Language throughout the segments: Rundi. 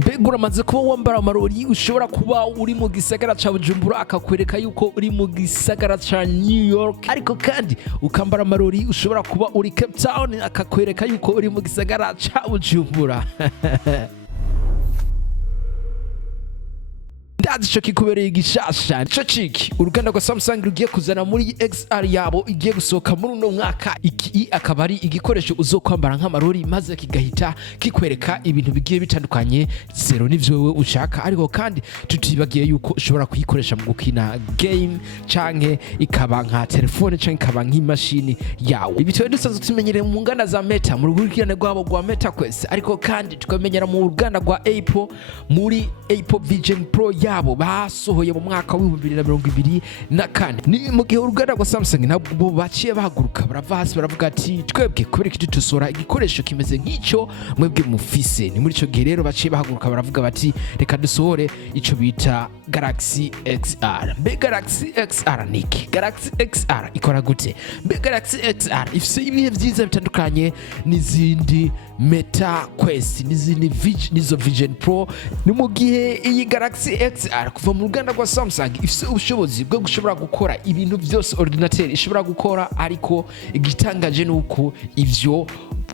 mbega uramaze kuba wambara amarori ushobora kuba uri mu gisagara ca Bujumbura akakwereka yuko uri mu gisagara ca New York, ariko kandi ukambara amarori ushobora kuba uri Cape Town akakwereka yuko uri mu gisagara ca Bujumbura. Ico kikubereye igishasha nico ciki uruganda rwa Sumsung rugiye kuzana muri XR yabo igiye gusohoka muri uno mwaka. Iki akaba ari igikoresho uzokwambara nk'amarori maze kigahita kikwereka ibintu bigiye bitandukanye zero n'ivyo wewe ushaka, ariko kandi tutibagiye yuko ushobora kuyikoresha mu gukina game canke ikaba nka telefone canke ikaba nk'imashini yawe. Ibitoye dusanzwe tumenyereye mu nganda za Meta mu rukurikirane rwabo rwa Meta Quest, ariko kandi tukamenyera mu ruganda rwa Apple muri Apple Vision Pro yabo basohoye mu mwaka wa 2024. Ni mu gihe uruganda rwa Sumsung nabwo baciye bahaguruka barava hasi baravuga ati twebwe kubera iki dusora igikoresho kimeze nk'icyo mwebwe mufise. Ni muri ico gihe rero baciye bahaguruka baravuga bati reka dusohore ico bita Galaxy XR. Mbe Galaxy XR niki? Galaxy XR ikora gute? Mbe Galaxy XR ifise ibihe vyiza bitandukanye n'izindi Meta Quest n'izindi nizo Vision Pro. Ni mu gihe iyi Galaxy XR kuva mu ruganda rwa Sumsung ifise ubushobozi bwo gushobora gukora ibintu byose ordinateur ishobora gukora, ariko igitangaje nuko ivyo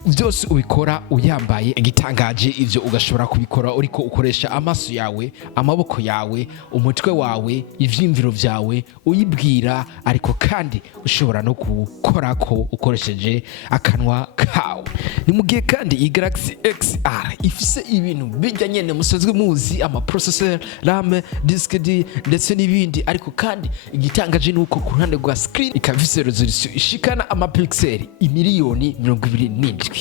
byose ubikora uyambaye. Igitangaje ivyo ugashobora kubikora uriko ukoresha amaso yawe, amaboko yawe, umutwe wawe, ivyimviro vyawe uyibwira, ariko kandi ushobora no gukorako ukoresheje akanwa kawe. Ni mu gihe kandi iyi Galaxy XR ifise ibintu bijya nyene musanzwe muzi ama processor, RAM, disk D ndetse n'ibindi, ariko kandi igitangaje nuko ku ruhande rwa screen ikaba ifise resolution ishikana ama pixel imiliyoni 27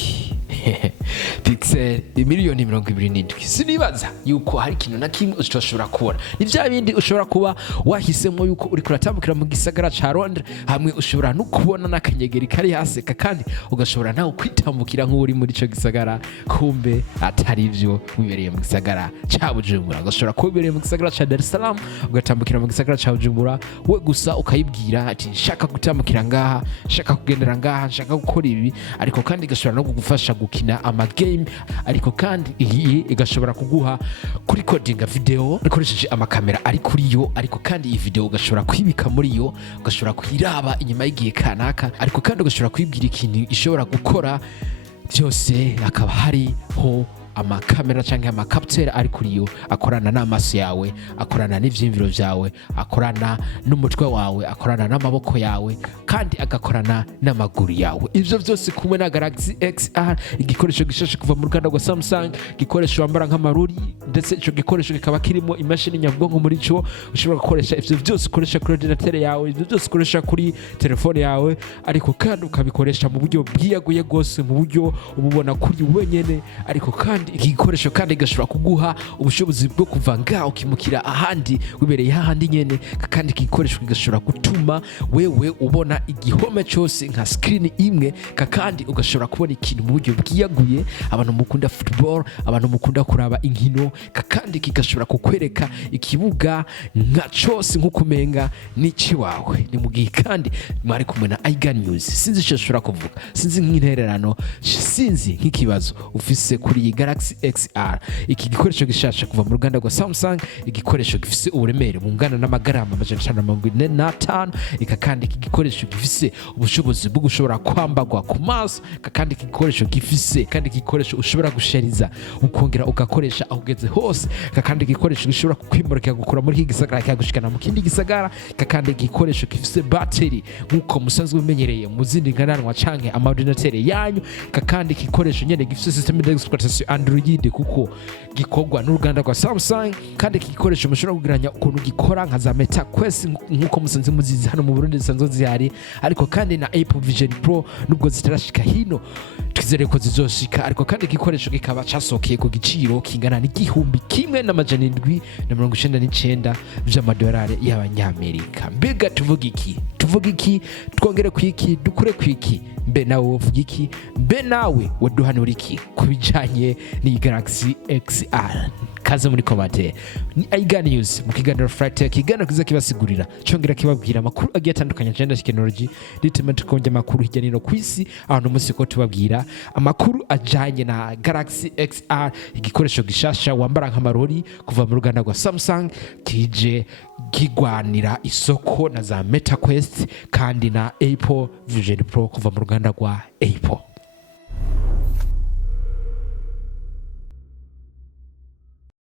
pixel imiliyoni 27. Sinibaza yuko hari ikintu na kimwe ushobora kubona. Ni vya bindi ushobora kuba wahisemo yuko uri kuratambukira mu gisagara ca Londres, hamwe ushobora no kubona n'akanyegeri kari hasi kandi ugashobora nawe kwitambukira nk'uri muri ico gisagara, kumbe atari ivyo wibereye mu gisagara ca Bujumbura. Ugashobora kubereye mu gisagara ca Dar es Salaam ugatambukira mu gisagara ca Bujumbura, we gusa ukayibwira ati shaka gutambukira ngaha, shaka kugendera ngaha, shaka gukora ibi, ariko kandi igashobora no kugufasha gukina ama game, ariko kandi iyi igashobora kuguha kuri codinga video ukoresheje amakamera ari kuri yo, ariko kandi iyi video ugashobora kwibika muri yo, ugashobora kuyiraba inyuma y'igihe kanaka, ariko kandi ugashobora kwibwira ikintu ishobora gukora byose. Akaba hariho amakamera canke amakapiteri ari kuri yo akorana n'amaso yawe, akorana n'ivyimviro vyawe, akorana n'umutwe wawe, akorana n'amaboko yawe, kandi agakorana n'amaguru yawe. Ivyo vyose kumwe na Galaxy XR, igikoresho gishashe kuva mu ruganda rwa Sumsung, gikoresho wambara nk'amarori, ndetse ico gikoresho kikaba kirimo imashini nyabwonko muri cyo ushobora gukoresha ivyo vyose ukoresha kuri ordinateur yawe, ivyo byose ukoresha kuri telefone yawe, ariko kandi ukabikoresha mu buryo bwiyaguye gose, mu buryo ububona kuri wenyene, ariko kandi iki gikoresho kandi gashobora kuguha ubushobozi bwo kuva ngaho ukimukira ahandi wibereye hahandi nyene, kandi iki gikoresho gashobora gutuma wewe ubona igihome cyose nka screen imwe, kandi ugashobora kubona ikintu mu buryo bwiyaguye. Abantu mukunda football, abantu mukunda kuraba inkino, kandi kigashobora kukwereka ikibuga nka cyose nk'ukumenga n'iki wawe. Ni mu gihe kandi mwari kumwe na IgaNews, sinzi icyo ushobora kuvuga, sinzi nk'intererano, sinzi nk'ikibazo ufise kuri iyi Galaxy XR. Iki gikoresho gishasha kuva mu ruganda rwa Sumsung, igikoresho gifise uburemere bungana n'amagarama 145, kandi iki gikoresho gifise ubushobozi bwo gushobora kwambagwa ku maso, kandi iki gikoresho gifise kandi igikoresho ushobora gushariza ukongera ugakoresha aho ugeze hose, kandi igikoresho gishobora kwimurika gukura muri iki gisagara cyagushikana mu kindi gisagara, kandi igikoresho gifise battery nkuko musanzwe umenyereye mu zindi ngananwa canke ama ordinateur yanyu, kandi igikoresho nyene gifise system d'exploitation Android kuko gikorwa n'uruganda rwa Sumsung, kandi iki gikoresho mushobora kugiranya ukuntu gikora nka za Meta Quest nkuko musanzwe muzizi hano mu Burundi zisanzwe zihari, ariko kandi na Apple Vision Pro nubwo zitarashika hino twizere ko zizoshika, ariko kandi igikoresho kikaba casokeye ku giciro kingana $1,799 vy'amadolari y'abanyamerika. Mbega tuvuga iki twongere kwiki dukure kwiki? Mbe nawe wovuga iki? Mbe nawe waduhanura iki kubijanye ni Galaxy XR? kaze muri komate ni IgaNews mu kiganiro Friday kiganiro kiza kibasigurira cyongera kibabwira amakuru agiye atandukanye agenda technology rituma tukonje amakuru hirya no kw'isi aho no munsi ko tubabwira amakuru ajanye na Galaxy XR igikoresho gishasha wambara nk'amarori kuva mu ruganda rwa Sumsung kije gigwanira isoko na za MetaQuest kandi na Apple Vision Pro kuva mu ruganda rwa Apple.